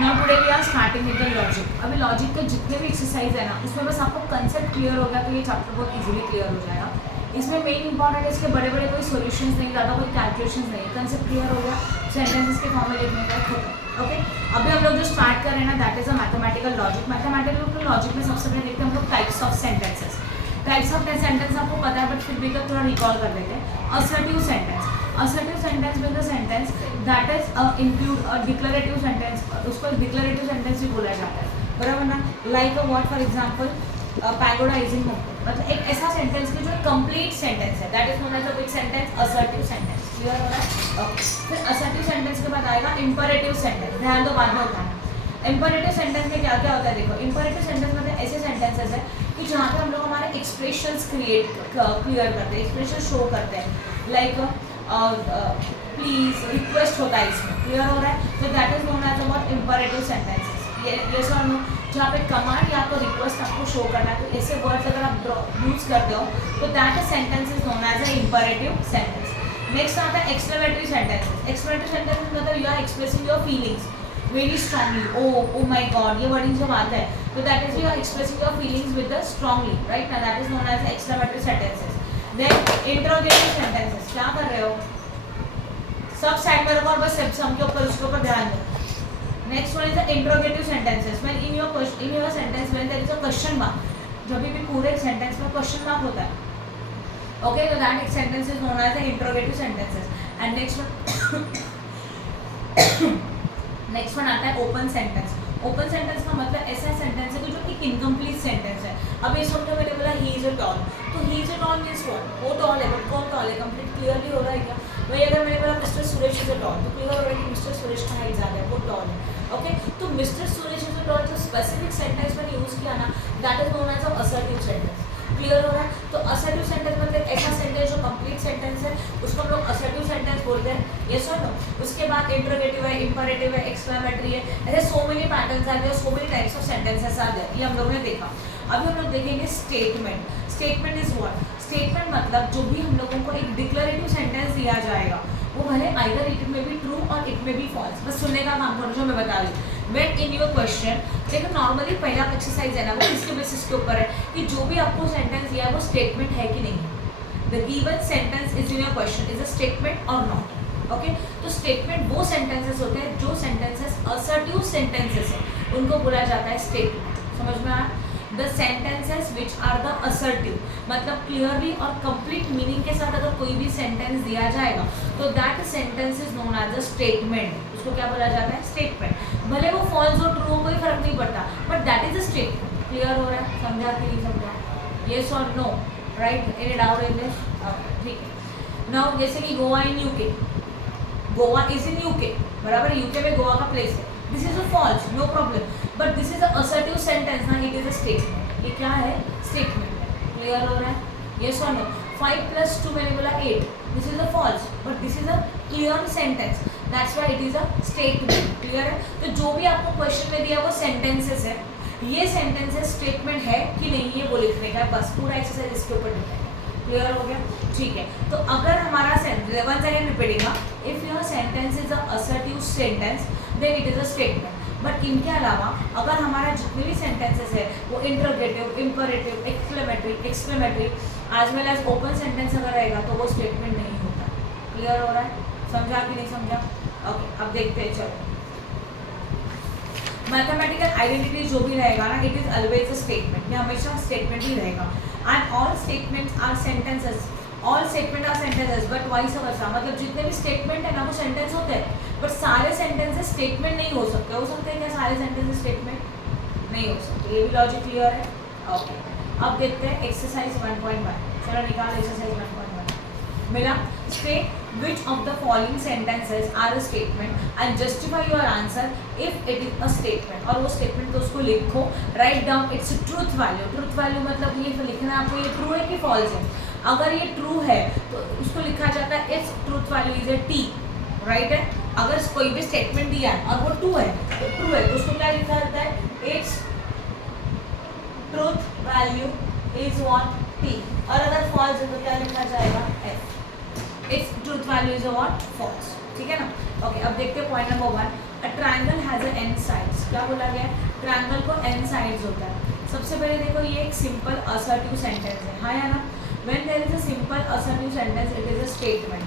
Now today we are starting with the logic. अभी logic के जितने भी एक्सरसाइज है ना, उसमें बस आपको कंसेप्ट क्लियर हो गया तो ये चैप्टर बहुत इजीली क्लियर हो जाएगा। इसमें मेन इंपॉर्टेंट है इसके बड़े बड़े कोई सॉल्यूशंस नहीं, ज़्यादा कोई कैलकुलेशंस नहीं, कंसेप्ट क्लियर हो गया, सेंटेंसेस के फॉर्म में लिखने का खत्म। ओके, अभी हम लोग जो स्टार्ट कर रहे हैं ना, that is a mathematical logic. Mathematical logic में सबसे पहले देखते हैं हम लोग types of sentences. Types of sentence आपको पता है, बट फिर भी थोड़ा रिकॉल कर लेते हैं। Assertive sentence, assertive sentence with the sentence that is include a declarative sentence, उसको डिक्लेरेटिव सेंटेंस भी बोला जाता है, बराबर ना। Like a what, for example pagoda is in Moko, मतलब एक ऐसा सेंटेंस की जो कंप्लीट सेंटेंस है, that is known as a which sentence, assertive sentence. Clear हो रहा है? ओके, फिर असर्टिव सेंटेंस के बाद आएगा इंपरेटिव सेंटेंस। ध्यान दो, बाद में उठाना। इंपरेटिव सेंटेंस में क्या क्या होता है देखो। इंपरेटिव सेंटेंस मतलब ऐसे सेंटेंसेस है कि जहाँ पे हम लोग हमारे एक्सप्रेशंस क्लियर करते हैं, एक्सप्रेशन शो करते हैं। लाइक प्लीज, रिक्वेस्ट होता है इसमें। क्लियर हो रहा है? तो that is known as about imperative sentences. ये सर नो, जहाँ पे कमांड या तो रिक्वेस्ट आपको शो करना है, तो ऐसे वर्ड्स अगर आप यूज करते हो तो that sentence is known as a imperative sentence. Next आता है एक्सक्लेमेटरी सेंटेंसेस। एक्सक्लेमेटरी सेंटेंसेस मतलब you are expressing your feelings very strongly. Oh my God, ये वर्डिंग जब आता है तो that is you are expressing your feelings with the strongly, right ना, that is known as exclamatory sentences. Then interrogative sentences, क्या कर रहे हो सब साइड में रखो और बस सम के ऊपर उसके ऊपर ध्यान दो। Next one is the interrogative sentences. When in your sentence when there is a question mark, जब भी पूरे सेंटेंस में क्वेश्चन मार्क होता है, ओके, तो that sentence is known as the interrogative sentences. And next one आता है open sentence. Open sentence का मतलब ऐसा सेंटेंस है कि जो एक इनकम्प्लीट सेंटेंस है। अब ये समझो, मैंने बोला ही इज अ टॉल, तो he is a toll means what, वो टॉल है, बट कौन टॉल है, कंप्लीट क्लियरली हो रहा है क्या? वही अगर मैंने बोला mister Suresh is a toll, तो क्लियर हो रहा है कि मिस्टर सुरेश का हाइट ज़्यादा है, वो टॉल है। ओके, तो mister Suresh is a tall जो स्पेसिफिक सेंटेंस मैंने यूज़ किया ना, that is known as a assertive sentence. Clear हो रहा है? तो असर्टिव सेंटेंस मतलब ऐसा सेंटेंस जो कंप्लीट सेंटेंस है, उसको हम लोग असर्टिव सेंटेंस बोलते हैं। यस और नो? उसके बाद इंट्रोगेटिव है, इंपरेटिव है, एक्सक्लेमेटरी है, ऐसे सो मेनी पैटर्न्स आते हैं, so many types of sentences आते हैं। ये हम लोगों ने देखा। अभी हम लोग देखेंगे statement. Statement is what? Statement मतलब जो भी हम लोगों को एक डिक्लेरेटिव सेंटेंस दिया जाएगा, वो भले आइदर इट में बी ट्रू और इट में बी फॉल्स, बस सुनने का काम करो जो मैं बता रही हूँ। व्हेन इन योर क्वेश्चन, देखो नॉर्मली पहला एक्सरसाइज है ना, वो किसके बेसिस के ऊपर है कि जो भी आपको सेंटेंस दिया है वो स्टेटमेंट है कि नहीं है। The given sentence is in your question is a statement और नॉट। ओके, तो स्टेटमेंट वो सेंटेंसेस होते हैं जो सेंटेंसेस असर्टिव सेंटेंसेस है, उनको बोला जाता है स्टेटमेंट। समझ में आया? The sentences which are the assertive, मतलब क्लियरली और कंप्लीट मीनिंग के साथ अगर कोई भी सेंटेंस दिया जाएगा तो that sentence is known as a statement. उसको क्या बोला जाता है? स्टेटमेंट। भले वो फॉल्स हो ट्रू हो कोई फर्क नहीं पड़ता, but that is a statement. Clear हो रहा है? समझा कि नहीं समझा? येस और no? Right? Any doubt in this? ठीक है। नाउ जैसे कि Goa in UK, Goa is in UK, बराबर, यूके में गोवा का प्लेस है, this is a false, no problem, but this is a assertive sentence ना, इट इज अ स्टेटमेंट। ये क्या है? स्टेटमेंट है। क्लियर हो रहा है? यस और नो? 5 + 2 मैंने बोला 8, this is a false, but this is a clear sentence, that's why it is a statement. Clear है? तो जो भी आपको क्वेश्चन में दिया वो सेंटेंसेस है, ये सेंटेंसेस स्टेटमेंट है कि नहीं ये वो लिखने का है, बस पूरा एक्सरसाइज इसके ऊपर डिपेंड है। क्लियर हो गया? ठीक है, तो अगर हमारा sentence, one second repeating, if your sentence is a assertive sentence then it is a statement. But इनके अलावा अगर हमारा जितने भी सेंटेंसेस है वो interrogative, imperative, exclamatory as well as open sentence अगर रहेगा तो वो स्टेटमेंट नहीं होता। क्लियर हो रहा है? समझा कि नहीं समझा? ओके, अब देखते हैं। चलो, मैथमेटिकल आइडेंटिटी जो भी रहेगा ना, it is always a statement, ये हमेशा स्टेटमेंट ही रहेगा। And all statements are sentences, all statement are sentences, but vice versa, मतलब जितने भी स्टेटमेंट है ना वो सेंटेंस होते हैं, बट सारे सेंटेंसेस स्टेटमेंट नहीं हो सकते। हो सकते हैं क्या सारे सेंटेंसेस स्टेटमेंट? नहीं हो सकते। ये भी लॉजिक क्लियर है? ओके, अब देखते हैं एक्सरसाइज 1.1। चलो निकाल एक्सरसाइज 1.1। मिला, state which of the following sentences are a statement and justify your answer if it is a statement। और वो statement तो उसको लिखो, write down its truth value। truth value मतलब ये लिखना है आपको, ये true है कि false है। अगर ये true है तो उसको लिखा जाता है its truth value is a T, right है? अगर कोई भी स्टेटमेंट दिया है और वो ट्रू है तो ट्रू है, तो उसको क्या लिखा जाता है? It's truth value is what? T। और अगर फॉल्स है तो क्या लिखा जाएगा? F। Its truth value is what? False. ठीक है ना? ओके, अब देखते हैं point number 1। A triangle has a n sides. Sides, क्या बोला गया है, ट्रायंगल को n साइड्स होता है। सबसे पहले देखो ये एक सिंपल असर्टिव सेंटेंस है, हाँ या ना, when there is a simple assertive sentence it is a statement,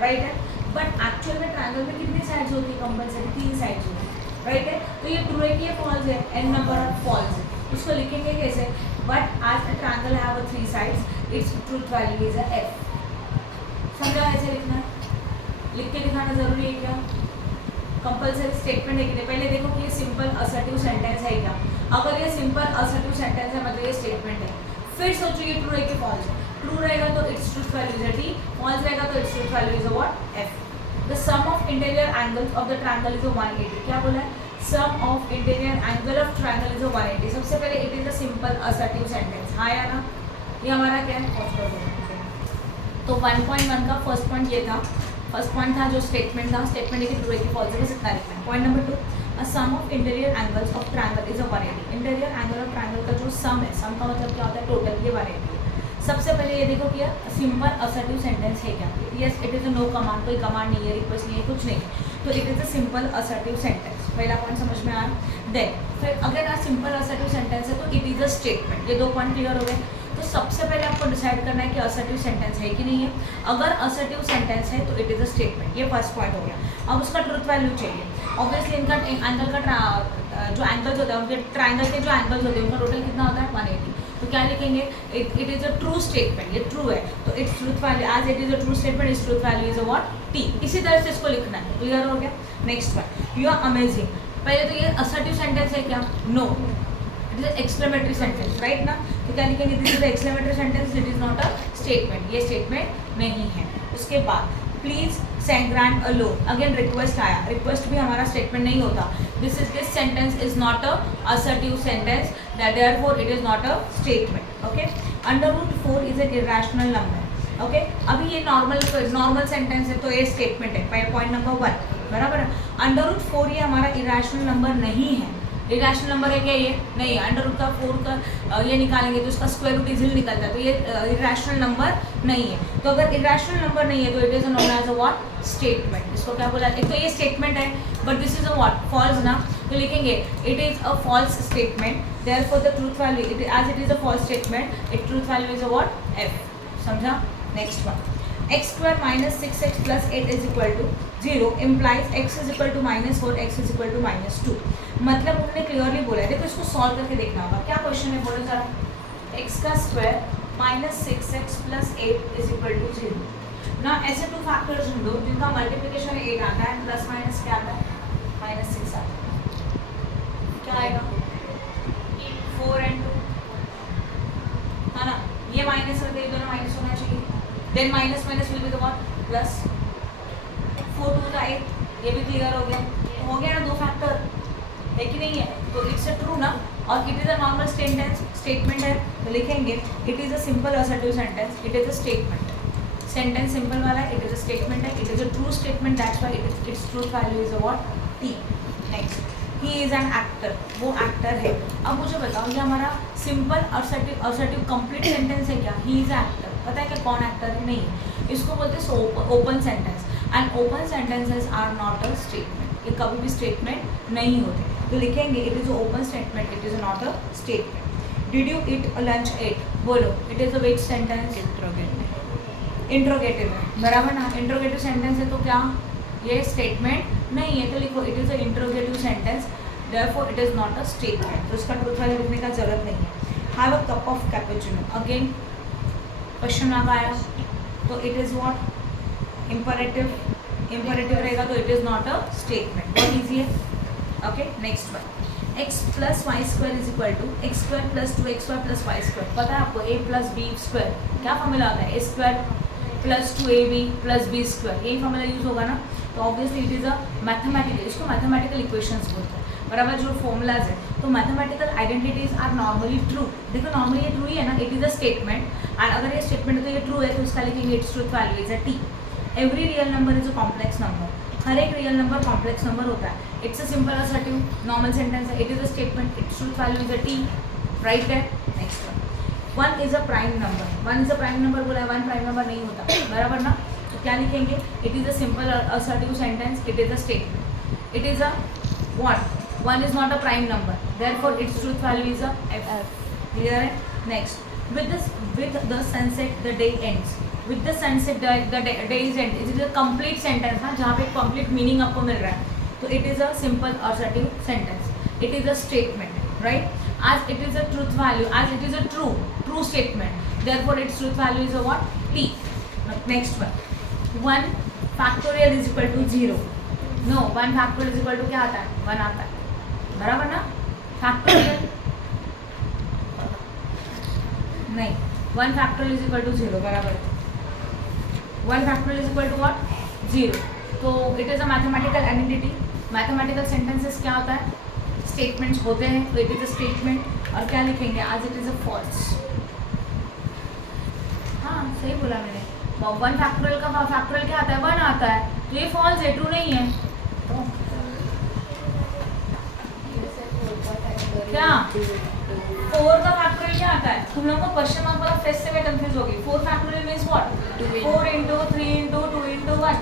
right है। बट एक्चुअल में ट्रायंगल में कितनी साइड्स होती है, कंपलसरी 3 साइड्स होती है, राइट है। तो ये ट्रू है कि ये फॉल्स है, n नंबर ऑफ फॉल्स है, उसको लिखेंगे कैसे, बट आज the triangle have 3 sides it's truth value is a f। समझा, ऐसे लिखना है, लिख के दिखाना जरूरी है क्या, कंपलसरी स्टेटमेंट है कि नहीं। पहले देखो कि ये सिंपल असर्टिव सेंटेंस है क्या, अगर ये सिंपल असर्टिव सेंटेंस है मतलब ये स्टेटमेंट है, फिर सोचो ये ट्रू है कि फॉल्स है। ट्रू रहेगा तो its truth value is a t, false रहेगा तो its truth value is a what, f। The sum of interior angles of the triangle is a 180, क्या बोला है, sum of interior angle of triangle is a 180। सबसे पहले it is a simple assertive sentence, हाँ या ना, ये हमारा क्या है, तो 1.1 का फर्स्ट पॉइंट ये था, फर्स्ट पॉइंट था जो स्टेटमेंट था, स्टेटमेंट है कि ट्रू है कि फॉल्स है, बस इतना लिखना है। Point number 2, a sum of interior angles of triangle is a 180। Interior angle of triangle का जो सम है, सम का मतलब क्या होता है, टोटल, ये 180 है। सबसे पहले ये देखो कि सिंपल असर्टिव सेंटेंस है क्या, yes it is a no command, कोई कमांड नहीं है, रिक्वेस्ट नहीं है, कुछ नहीं है, तो it is a simple assertive sentence. पहला पॉइंट समझ में आया। देन फिर अगर सिंपल असर्टिव सेंटेंस है तो इट इज अ स्टेटमेंट, ये 2 पॉइंट क्लियर हो गए। तो सबसे पहले आपको डिसाइड करना है कि असर्टिव सेंटेंस है कि नहीं है। अगर असर्टिव सेंटेंस है तो इट इज अ स्टेटमेंट, ये फर्स्ट पॉइंट हो गया। अब उसका ट्रूथ वैल्यू चाहिए। ऑब्वियसली इनका एंगल का जो एंगल्स होता है, उनके ट्रायंगल के जो एंगल्स होते हैं उनका टोटल कितना होता है, 180। तो क्या लिखेंगे, it is a true statement, ये ट्रू है तो its truth value, as it is a true statement its truth value is a what, t। इसी तरह से इसको लिखना है, क्लियर हो गया। Next one, you are amazing. पहले तो ये असर्टिव सेंटेंस है क्या, no, it is exclamatory sentence, right ना, तो क्या लिखेंगे, this is exclamatory sentence, it is not a statement, ये स्टेटमेंट नहीं है। उसके बाद please send grant a loan, again request आया, रिक्वेस्ट भी हमारा स्टेटमेंट नहीं होता। This sentence is not a assertive sentence, that therefore it is not a statement, okay. √4 is an irrational number, okay. अभी ये नॉर्मल सेंटेंस है तो ये स्टेटमेंट है, पॉइंट नंबर 1, बराबर है। √4 ये हमारा इरेशनल नंबर नहीं है, इरेशनल नंबर है क्या, ये नहीं है। √4 का ये निकालेंगे तो इसका स्क्वायर रूट इजीली निकलता है, तो ये इरेशनल नंबर नहीं है। तो अगर इरेशनल नंबर नहीं है तो it is known as a what, statement. इसको क्या बोला, एक तो ये स्टेटमेंट है but this is a what, false ना, तो लिखेंगे it is a false statement, therefore the truth value as it is a false statement, it truth value is a what, f। समझा। Next one, x² - 6x + 8 = 0 implies x = -4, x = -2। मतलब उन्होंने clearly बोला है, देखो इसको सॉल्व करके देखना होगा। क्या क्वेश्चन है, बोलो जरा, x² - 6x + 8 = 0 ना। ऐसे 2 फैक्टर्स ढूंढो जिनका मल्टीप्लिकेशन 8 आता है, प्लस माइनस क्या आता है, -6 आता है, क्या आएगा, 4 and 2, है ना, ये माइनस होते हैं, दोनों माइनस होना चाहिए, then minus minus will be the what, plus. 4 2 8, ये भी क्लियर हो गया, तो हो गया ना 2 फैक्टर, है कि नहीं है, तो इट्स अ ट्रू ना। और it is a normal statement है, तो लिखेंगे it is a simple assertive sentence, it is a statement, sentence simple वाला है, इट इज अ स्टेटमेंट है, it is a true statement, that's why it's truth value is a what, t। Next, he is an actor, वो actor है। अब मुझे बताओ ये हमारा सिंपल असर्टिव कंप्लीट सेंटेंस है क्या, ही इज एक्टर, पता है क्या कौन एक्टर है, नहीं, इसको बोलते हैं open sentence, and open sentences are not a statement, ये कभी भी स्टेटमेंट नहीं होते। तो लिखेंगे it is a open statement, it is not a statement. Did you eat lunch 8, बोलो it is a which sentence, interrogative है, बराबर ना, इंट्रोगेटिव सेंटेंस है तो क्या ये स्टेटमेंट नहीं है, तो लिखो it is a interrogative sentence, therefore it is not a statement, तो इसका ट्रूथ वैल्यू लिखने का जरूरत नहीं है। Have a cup of cappuccino, again question mark आया, तो इट इज व्हाट, इंपरेटिव रहेगा तो it is not a statement, बहुत ईजी है, okay. Next one, x + y² = x² + 2x² + y², पता है आपको a + b², क्या फॉर्मूला आता है, a² + 2ab + b², यही फॉर्मूला यूज होगा ना। तो obviously it is a mathematical, इसको मैथमेटिकल इक्वेशंस बोलते हैं, बराबर, जो फॉर्मूलाज है। तो mathematical identities are normally true, देखो नॉर्मली ये ट्रू ही है ना, it is a statement, and अगर ये स्टेटमेंट है तो ये ट्रू है, तो इसका लिखेंगे its truth value is a t। Every real number is a complex number, हर एक रियल नंबर कॉम्प्लेक्स नंबर होता है। It's a simple assertive normal sentence है, it is a statement, its truth value is a t, right है। Next one, 1 is a prime number, 1 is a prime number बोला है, 1 prime number नहीं होता, बराबर ना। तो क्या लिखेंगे, it is a simple assertive sentence, it is a statement, it is a what, 1 is not a prime number, therefore its truth value is a f. Clear है? Next, with the sunset the day ends. With the sunset the day is end. It is a complete sentence ना, जहाँ पे complete meaning आपको मिल रहा है. तो it is a simple assertive sentence. It is a statement, right? As it is a truth value, as it is a true statement, therefore its truth value is a what? T. Next one, 1 factorial is equal to 0. No, 1 factorial is equal to क्या आता है? 1 आता है, बराबर ना? Factorial नहीं, 1 factorial is equal to 0, बराबर है. 1 factorial is equal to what? 0. तो it is a mathematical identity. Mathematical sentences क्या होता है? Statements होते हैं, तो it is a statement. और क्या लिखेंगे? As it is a false. हाँ, सही बोला मैंने. 1 factorial का factorial क्या आता है? 1 आता है, तो ये false है, true नहीं है. तो क्या 4 का फैक्टोरियल क्या आता है? तुम लोगों को क्वेश्चन मार्क वाला फेस से मैं कंफ्यूज हो गई. 4 factorial means what? 4 into 3 into 2 into 1.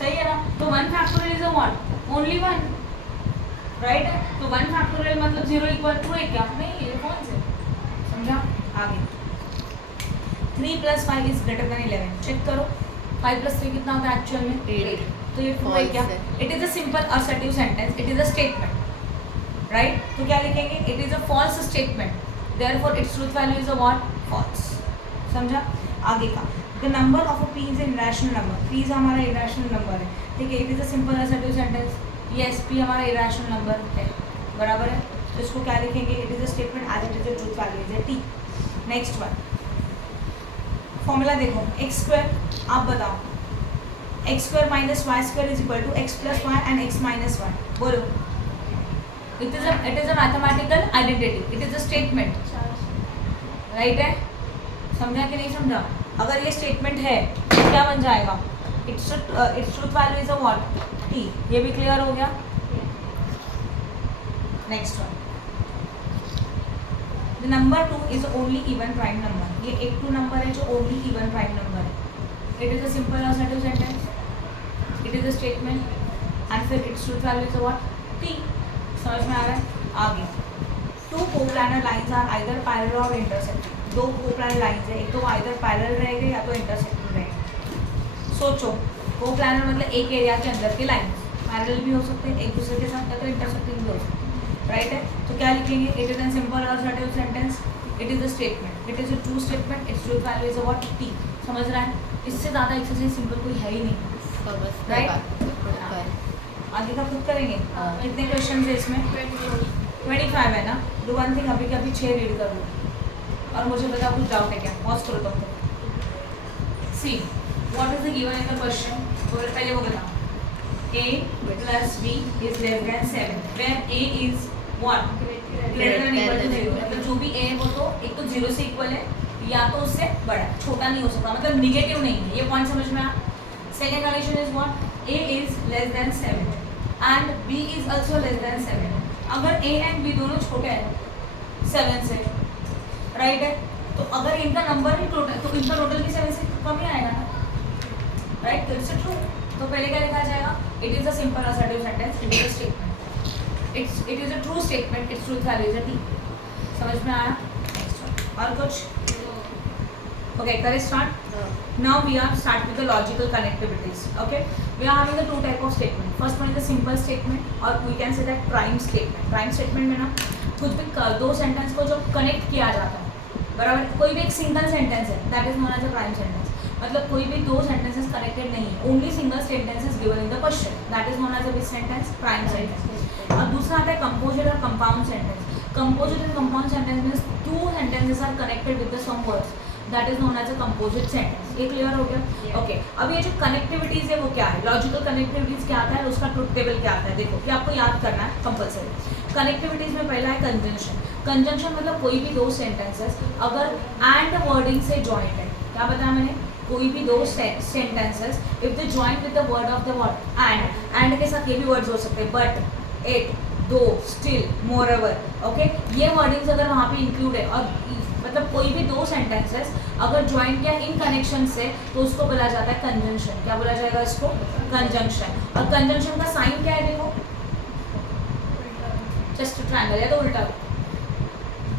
सही है ना? तो 1 factorial is a what? Only 1, right है? तो 1 फैक्टोरियल मतलब 0 इक्वल टू है क्या? नहीं, ये कौन से? समझा? आगे 3 + 5 इज ग्रेटर देन 11. चेक करो 5 + 3 कितना होता है एक्चुअल में? 8. तो ये ट्रू है क्या? It is a simple assertive sentence. It is a statement, right? तो क्या लिखेंगे? It is a false statement, therefore its truth value is a what? False. समझा? आगे का the number of a pi is an irrational number. Pi is हमारा irrational number है, ठीक है? It is a simple assertive sentence. Yes, pi हमारा irrational number है, बराबर है? तो इसको क्या लिखेंगे? It is a statement as it is a truth value is a T. Next one, formula देखो. x², आप बताओ. x² - y² is equal to x + y and x - 1. बोलो. It is a mathematical identity. It is a statement. Right है? समझा कि नहीं समझा? अगर ये स्टेटमेंट है तो क्या बन जाएगा? Its truth value is a what? T. ये भी क्लियर हो गया? Next one, the number 2 is only even prime number. ये एक 2 नंबर है जो ओनली इवन प्राइम नंबर है. It is a simple assertive sentence. It is a statement and फिर its truth value is a what? T. समझ में आ रहा है? आगे 2 coplanar lines are either parallel और इंटरसेक्टिंग. 2 कोप्लानर लाइंस है, एक तो आइदर पैरेलल रहेंगे या तो इंटरसेक्टिंग रहेंगे. सोचो, कोप्लानर मतलब एक एरिया के अंदर के लाइंस. पैरेलल भी हो सकते हैं एक दूसरे के साथ, या तो इंटरसेक्टिंग भी हो सकते हैं, राइट है? तो क्या लिखेंगे? It is an simple assertive sentence. It is a statement. It is a true statement. Its truth value is a what? T. समझ रहा है? इससे ज़्यादा एक्सरसाइज सिंपल कोई है ही नहीं, राइट? आगे का खुद करेंगे. कितने क्वेश्चन है इसमें? 25 है ना? डू वन थिंग, अभी के अभी 6 रीड कर लो और मुझे बताओ कुछ डाउट है क्या? पॉज करो तब तक. See what is the given in the question. पहले वो बताओ. a + b is less than 7 where a is what? Greater than equal to 0. मतलब जो भी a है वो तो एक तो 0 से इक्वल है या तो उससे बड़ा है, छोटा नहीं हो सकता, मतलब निगेटिव नहीं है. ये पॉइंट समझ में आ? Second condition is what? a is less than 7 and b is also less than 7. अगर a and b दोनों छोटे हैं 7 से, राइट है? तो अगर इनका नंबर ही टोटल, तो इनका टोटल भी 7 से कम ही आएगा ना, राइट? तो इट्स ट्रू. तो पहले क्या लिखा जाएगा? It is a simple assertive sentence. It is a statement. It is a true statement. Its truth value is a T. समझ में आया? Next one. और कुछ? Okay, can I start? Now we are start with the logical connectivities. Okay, we are having the 2 type of statement. First one is the simple statement, or we can say that prime statement. Prime statement में ना कुछ भी 2 sentence को जो connect किया जाता है, बराबर? कोई भी एक सिंगल सेंटेंस है, that is known as a prime sentence. मतलब कोई भी 2 सेंटेंसेस कनेक्टेड नहीं है, only single sentence is given in the question, that is known as a which sentence? Prime sentence. और दूसरा आता है कंपोजिट और compound sentence. Composite and compound sentence means 2 sentences are connected with the sum words, that is known as a composite sentence. ये clear हो गया? Okay. अब ये जो कनेक्टिविटीज है वो क्या है? लॉजिकल कनेक्टिविटीज क्या आता है, उसका ट्रुथ टेबल क्या आता है? देखो, ये आपको याद करना है कंपलसरी. कनेक्टिविटीज में पहला है कंजंक्शन. कंजंक्शन मतलब कोई भी 2 सेंटेंसेस अगर एंड वर्डिंग से जॉइंट है. क्या बताया मैंने? कोई भी 2 sentences if they joint with the word of the word and के साथ ये भी वर्ड्स हो सकते हैं, बट, इट, दो, स्टिल, मोरएवर. ओके, ये वर्डिंग्स अगर वहाँ पे इंक्लूड है, और मतलब कोई भी 2 सेंटेंसेस अगर ज्वाइन किया इन कनेक्शन से, तो उसको बोला जाता है कंजंक्शन. क्या बोला जाएगा इसको? कंजंक्शन. और कंजंक्शन का साइन क्या है? देखो, जस्ट ट्रायंगल या तो उल्टा,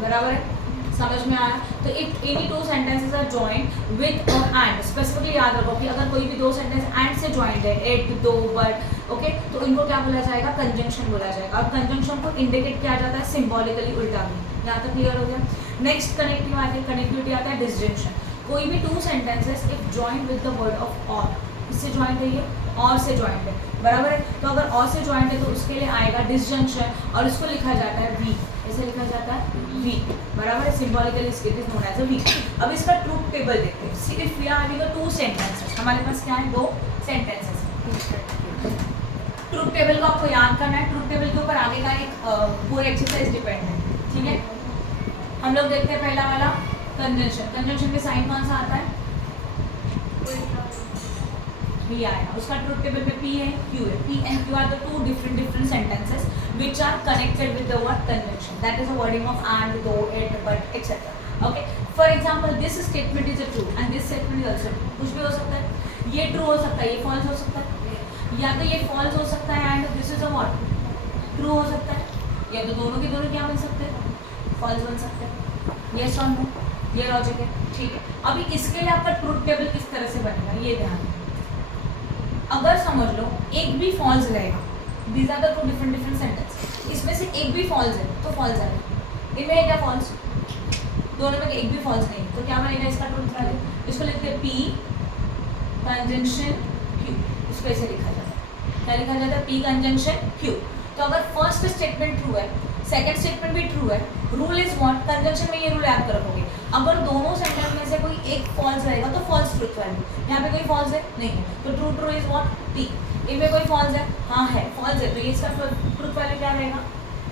बराबर है, समझ में आया। तो if any two sentences are joined with and, specifically याद रखो कि अगर कोई भी दो सेंटेंस एंड से जॉइंड है, एट, दो, बट, ओके, तो इनको क्या बोला जाएगा, कंजंक्शन बोला जाएगा। अब कंजंक्शन को इंडिकेट किया जाता है सिंबॉलिकली उल्टा भी। यहाँ तक क्लियर हो गया। नेक्स्ट कनेक्टिविटी आता है डिसजंक्शन। कोई भी two sentences if joined with the word of और, इससे जॉइंट है ये, और से जॉइंट है, बराबर है। तो अगर और से जॉइंट है तो उसके लिए आएगा डिसजंक्शन, और इसको लिखा जाता है वी, ऐसे लिखा जाता है वी, बराबर है, symbolically it is known as a V. अब इसका ट्रूथ टेबल देखते हैं। See if we are having two sentences, हमारे पास क्या है, दो सेंटेंसेस। ट्रूथ टेबल को आपको याद करना है। ट्रूथ टेबल के ऊपर आगे का एक पूरा एक्सरसाइज डिपेंड है, ठीक है। हम लोग देखते हैं पहला वाला कंजंक्शन। कंजंक्शन में साइन कौन सा आता है, पी आएगा। उसका ट्रूथ टेबल में पी है, क्यू है। P and Q R the two different sentences which are connected with the word conjunction, that is a wording of and, though, it, but, etc. okay, for example this statement is a true and this statement is also true। कुछ भी हो सकता है, ये true हो सकता है, ये false हो सकता है, या तो ये false हो सकता है and this is a what, true हो सकता है, या तो दोनों के दोनों क्या बन सकते हैं, false बन सकते हैं। yes or no, ये लॉजिक है, ठीक है। अभी इसके लिए आपका ट्रूथ टेबल किस तरह से बनेगा ये ध्यान। अगर समझ लो एक भी false रहेगा, these are the two different sentences, इसमें से एक भी false है तो false आएगा। इनमें है क्या false, दोनों में एक भी false नहीं, तो क्या बनेगा इसका ट्रूथ वैल्यू। इसको लिखते हैं P कंजंक्शन Q, इसको ऐसे लिखा जाता है, क्या लिखा जाता है, P कंजंक्शन Q। तो अगर फर्स्ट स्टेटमेंट ट्रू है, सेकंड स्टेटमेंट भी ट्रू है, रूल इज व्हाट, कंजंक्शन में ये रूल याद कर रखोगे, अगर दोनों सेंटेंस में से कोई एक फॉल्स रहेगा तो फॉल्स ट्रूथ वैल्यू। यहाँ पे कोई फॉल्स है नहीं है, तो true true is what, T. इनमें कोई फॉल्स है, हाँ है, फॉल्स है, तो ये इसका ट्रूथ वैल्यू क्या रहेगा,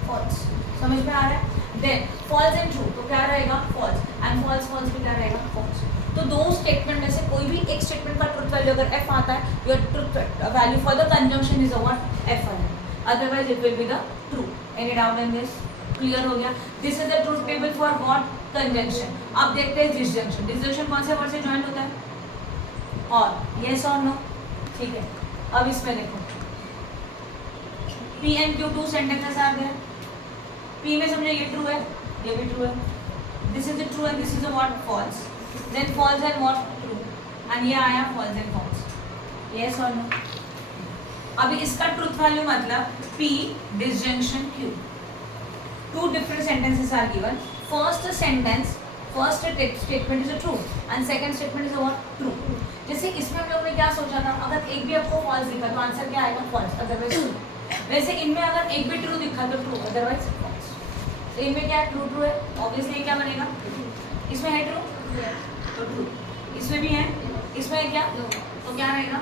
फॉल्स। समझ में आ रहा है। देन फॉल्स एंड ट्रू, तो क्या रहेगा, फॉल्स, एंड फॉल्स फॉल्स भी क्या रहेगा, फॉल्स। तो दो स्टेटमेंट में से कोई भी एक स्टेटमेंट का ट्रूथ वैल्यू अगर एफ आता है, your truth value for the conjunction is what, F है, otherwise it will be the true. Any doubt in this, clear हो गया। This is the truth table for what, conjunction. अब देखते हैं disjunction. Disjunction कौन से वर्ड से joint होता है, और, यस और नो, ठीक है। अब इसमें देखो P and Q two sentences आ गए। P में समझो ये ट्रू है, ये भी ट्रू है, this is true and this is what, false, then false and what, true, and ये आया फॉल्स एंड फॉल्स, यस और नो। अभी इसका ट्रूथ वैल्यू मतलब P disjunction Q, two different sentences are given. First sentence, first statement is true and second statement is what, true. जैसे इसमें हम लोगों ने क्या सोचा था, अगर एक भी आपको फॉल्स दिखा तो आंसर क्या आएगा, फॉल्स, अदरवाइज ट्रू। वैसे इनमें अगर एक भी ट्रू दिखा तो ट्रू, अदरवाइज फॉल्स। तो इनमें क्या है, ट्रू ट्रू है, ऑब्वियसली क्या बनेगा, इसमें है ट्रू तो ट्रू, इसमें भी है, इसमें है क्या, तो क्या रहेगा,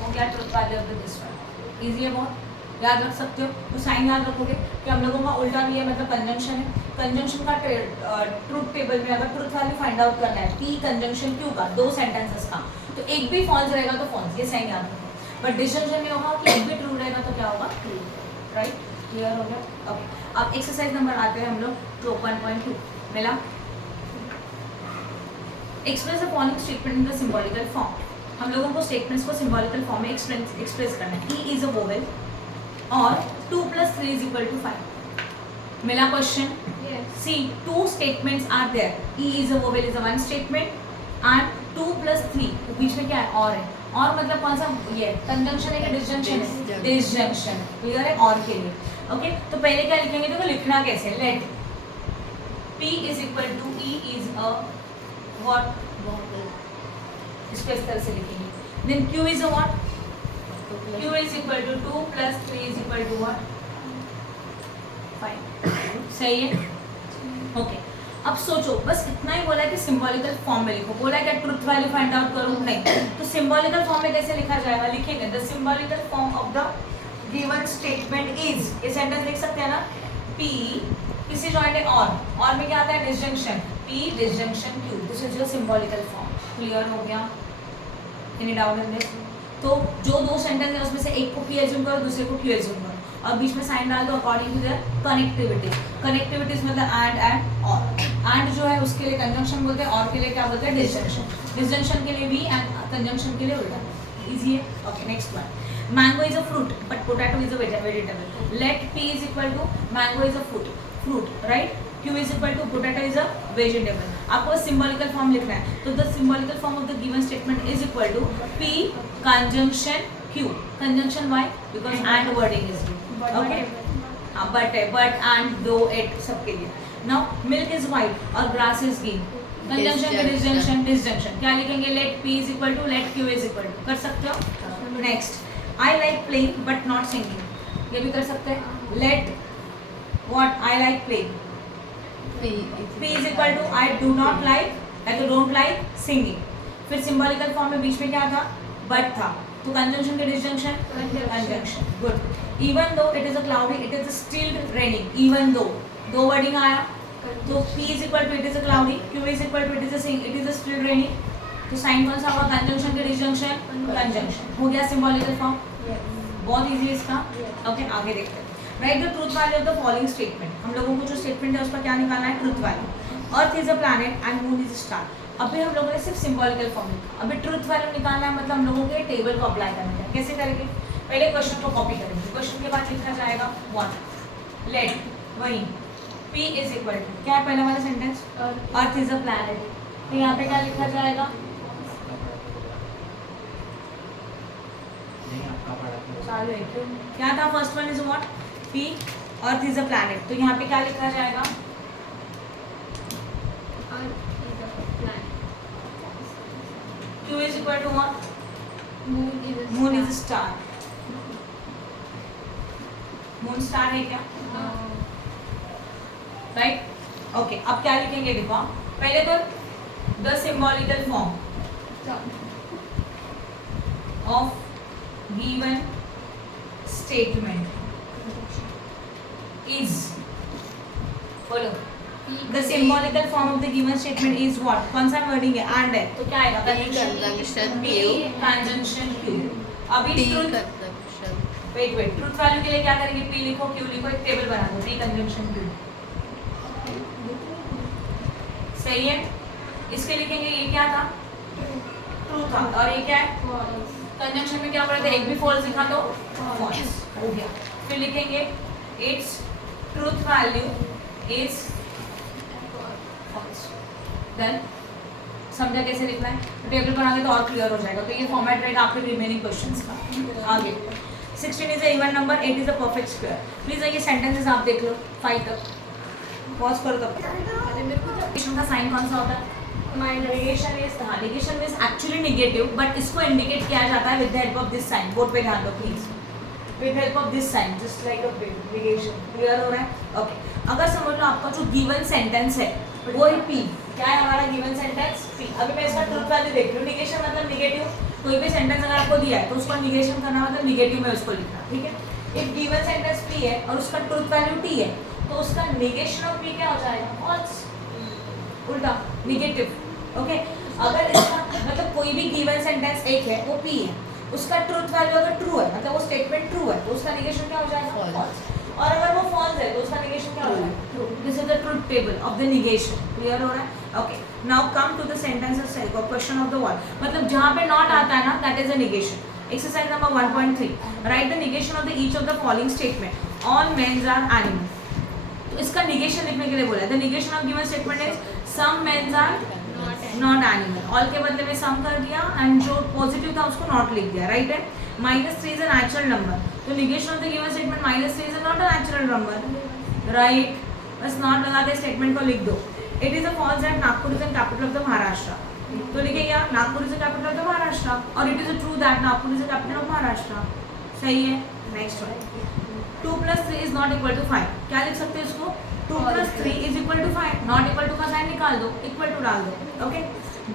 वो क्या truth value of this one. Easy है बहुत, याद रख सकते हो। तो साइन याद रखोगे कि हम लोगों का उल्टा भी है, मतलब कंजंक्शन है। कंजंक्शन का ट्रूथ टेबल में अगर ट्रूथ वैल्यू फाइंड आउट करना है P कंजंक्शन Q का, दो सेंटेंसेस का, तो एक भी फॉल्स रहेगा तो फॉल्स, ये साइन याद रखो। बट डिसजंक्शन में होगा कि एक भी ट्रू रहेगा तो क्या होगा, ट्रू, राइट, क्लियर हो गया। ओके, अब एक्सरसाइज नंबर आते हैं हम लोग 2.2 मिला। Express the following statement in the symbolical form. हम लोगों को स्टेटमेंट्स को सिंबॉलिकल फॉर्म में एक्सप्रेस करना है। E इज अ वोवेल और 2 + 3 = 5। मिला question. See, two statements are there. E is a vowel is a one statement and 2 + 3 बीच में क्या है, और है। और मतलब कौन सा, ये कंजंक्शन है कि डिसजंक्शन है, डिसजंक्शन, क्लियर है, और के लिए। ओके, तो पहले क्या लिखेंगे, देखो लिखना कैसे, late P = E is a what, इसको इस तरह से लिखेंगे। Then Q is a what, Q is equal to 2 + 3 = what, 5। सही है, ओके। अब सोचो, बस इतना ही बोला है कि सिंबॉलिकल फॉर्म में लिखो। बोला है कि ट्रूथ वैल्यू फाइंड आउट करो, नहीं, तो सिंबॉलिकल फॉर्म में कैसे लिखा जाएगा, लिखेंगे the symbolical form of the given statement is, ये सेंटेंस लिख सकते हैं ना, P किसी जॉइंट है और में क्या आता है, disjunction, P disjunction Q, this is your symbolical form. Clear हो गया, एनी डाउट इन दिस। तो जो दो सेंटेंस है उसमें से एक को P एज्यूम करो, दूसरे को Q एज्यूम करो, और बीच में साइन डाल दो according to their connectivities. Connectivities मतलब एंड और। एंड जो है उसके लिए कंजंक्शन बोलते हैं, और के लिए क्या बोलते हैं, डिसजंक्शन। डिसजंक्शन के लिए भी एंड कंजंक्शन के लिए उल्टा। इजी है, okay. Next one, Mango is a fruit, but potato is a vegetable. Let P is equal to mango is a fruit, right? Q is equal to potato is a vegetable. आपको symbolical form लिखना है, तो the symbolical form of the given statement is equal to P conjunction Q. Conjunction why? Because and wording is due. Okay? But and though it सबके लिए. Now milk is white और grass is green. Conjunction disjunction क्या लिखेंगे? Let P is equal to let Q is equal to. कर सकते हो? Next, I like playing but not singing. ये भी कर सकते हैं. Let what I like playing. P is equal to I do not like या तो don't like singing. फिर symbolical form में बीच में क्या था? But था. तो conjunction के disjunction? Conjunction. Good. Even though it is a cloudy, it is still raining. Even though दो wording आया. तो P is equal to it is a cloudy, Q is equal to it is a still raining. तो sign कौन सा होगा? Conjunction के disjunction conjunction. हो गया सिंबॉलिकल फॉर्म. बहुत इजी है इसका. ओके, आगे देखते हैं. Right the truth value of the following statement. हम लोगों को जो स्टेटमेंट है उसका क्या निकालना है? Truth value. Earth is a planet and moon is a star. अभी हम लोगों ने सिर्फ सिंबॉलिकल फॉर्म लिखा. अभी ट्रूथ वैल्यू निकालना है, मतलब हम लोगों के टेबल को अप्लाई करना है. कैसे करेंगे? पहले क्वेश्चन को कॉपी करेंगे. क्वेश्चन के बाद लिखा जाएगा व्हाट लेट वही P इज इक्वल टू क्या है पहला वाला sentence? Earth is a planet. तो यहाँ पे क्या लिखा जाएगा? चालू है क्यों? क्या था? First one is what? P earth is a planet. तो यहाँ पे क्या लिखा जाएगा? Q is equal to what? Moon is a star. Moon star है क्या? राइट. ओके, अब क्या लिखेंगे? देखो पहले तो the symbolical form of given statement is बोलो. The symbolical form of the given statement is what? कौन सा वर्डिंग है? एंड है तो क्या आएगा? Conjunction Q. अभी ट्रूथ वेट ट्रूथ वैल्यू के लिए क्या करेंगे? P लिखो, Q लिखो, एक टेबल बना दो. P conjunction Q. सही है. इसके लिखेंगे ये क्या था? ट्रू था. और ये क्या है? कंजंक्शन में क्या बोल रहे थे? एक भी फॉल्स लिखा तो फॉल्स हो गया. फिर लिखेंगे its truth value is false. Then समझा कैसे लिखना है? टेबल बनाओगे तो और क्लियर हो जाएगा. तो ये फॉर्मेट रहेगा आपके रिमेनिंग क्वेश्चंस का. आगे 16 is a even number, 8 is a perfect square. Please ये सेंटेंसेस आप देख लो 5 तक. पॉज करो तब. नेगेशन का साइन कौन सा होता है? Negation is negation is actually negative, but इसको इंडिकेट किया जाता है with the help of this sign. Board पे ध्यान दो please. With help of this sign just like a negation. Clear हो रहा है? ओके. अगर समझ लो आपका जो गिवन सेंटेंस है वो है P. क्या है हमारा गिवन सेंटेंस? P. अभी मैं इसका ट्रूथ वैल्यू देख रही हूँ. नेगेशन मतलब नेगेटिव. कोई भी सेंटेंस अगर आपको दिया है तो उसका नेगेशन करना मतलब नेगेटिव में उसको लिखना. ठीक है. इफ गिवन सेंटेंस P है और उसका ट्रूथ वैल्यू T है तो उसका नेगेशन ऑफ P क्या हो जाएगा? फॉल्स. उल्टा नेगेटिव. ओके. अगर इसका मतलब कोई भी गिवन सेंटेंस एक है वो P है, उसका ट्रूथ वैल्यू अगर ट्रू है मतलब वो स्टेटमेंट ट्रू है तो उसका नेगेशन क्या हो जाएगा? फॉल्स. और अगर वो फॉल्स है तो उसका नेगेशन क्या हो जाएगा? True. This is the truth table of the negation. Clear हो रहा है? Okay. Now come to the sentences self और क्वेश्चन ऑफ द वर्ड. मतलब जहाँ पे नॉट आता है ना that is a negation. Exercise number 1.3 write the negation of the each of the following statement. All mens are animal. तो इसका negation लिखने के लिए बोला है. The negation of given statement is some mens are not animal. All के बदले में सम कर दिया एंड जो पॉजिटिव था उसको नॉट लिख दिया. राइट है. -3 इज अ नेचुरल नंबर. तो negation of the given statement -3 is not a natural number. Right. बस नॉट लगा के स्टेटमेंट को लिख दो. It is a false that Nagpur is the capital of the Maharashtra. तो लिखे क्या? Nagpur is the capital of the Maharashtra. और it is a true that Nagpur is the capital of Maharashtra. सही है. Next one 2 + 3 is not equal to 5. क्या लिख सकते हैं इसको? 2 + 3 is equal to 5. Not equal to का साइन निकाल दो, इक्वल टू डाल दो. Okay.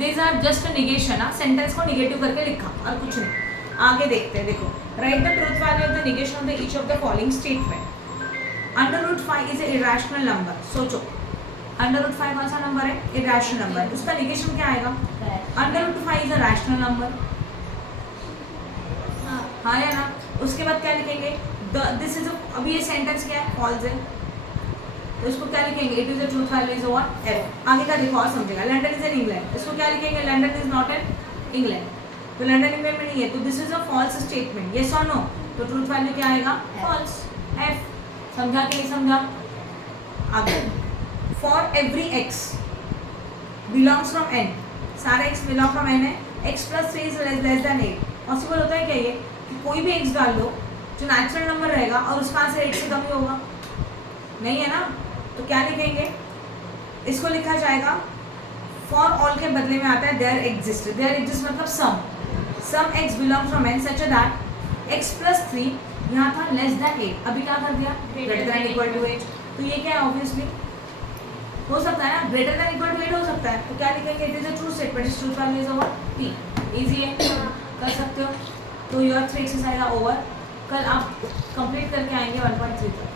This are just a negation. Sentence को नेगेटिव करके लिखा और कुछ नहीं. आगे देखते हैं. देखो write the truth value of the negation of the each of the following statement. √5 is a irrational number. सोचो √5 कौन सा नंबर है? Irrational number. उसका नेगेशन क्या आएगा? √5 इज अ रैशनल नंबर. हाँ या ना? उसके बाद क्या लिखेंगे? दिस इज अभी ये सेंटेंस क्या है? फॉल्स है. तो इसको क्या लिखेंगे? It is the truth value is what? F. आगे का देखो और समझेगा. London is in England. इसको क्या लिखेंगे? London is not in England. तो लंडन इंग्लैंड में नहीं है, तो this is a false statement, yes और नो, तो ट्रूथ वैल्यू क्या आएगा? False, F. समझा कि नहीं समझा? आगे, for every X belongs from N, सारे एक्स बिलोंग फ्रॉम एन है, X plus 3 is less then 8, possible होता है क्या ये कि कोई भी एक्स डाल लो जो नेचुरल नंबर रहेगा और उसका आंसर 8 से कम ही होगा? नहीं है ना, तो क्या लिखेंगे? इसको लिखा जाएगा फॉर ऑल के बदले में आता है देयर एग्जिस्ट, देयर एग्जिस्ट मतलब some x belong from N such that x plus 3 यहाँ था लेस देन 8, अभी क्या कर दिया? ग्रेटर देन इक्वल टू 8, तो ये क्या है? ऑब्वियसली हो सकता है ना, ग्रेटर देन इक्वल टू 8 हो सकता है, तो क्या लिखेंगे? It is a true statement, is truth value is over p, easy है, कर सकते हो। तो योर 3 एक्सरसाइज आर ओवर, कल आप कंप्लीट करके आएंगे 1.3 तक,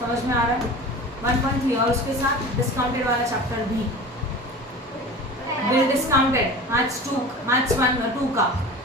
समझ में आ रहा है? 1.3 और उसके साथ डिस्काउंटेड वाला चैप्टर भी, बिल डिस्काउंटेड मैथ्स 2 मैथ्स 1 2 का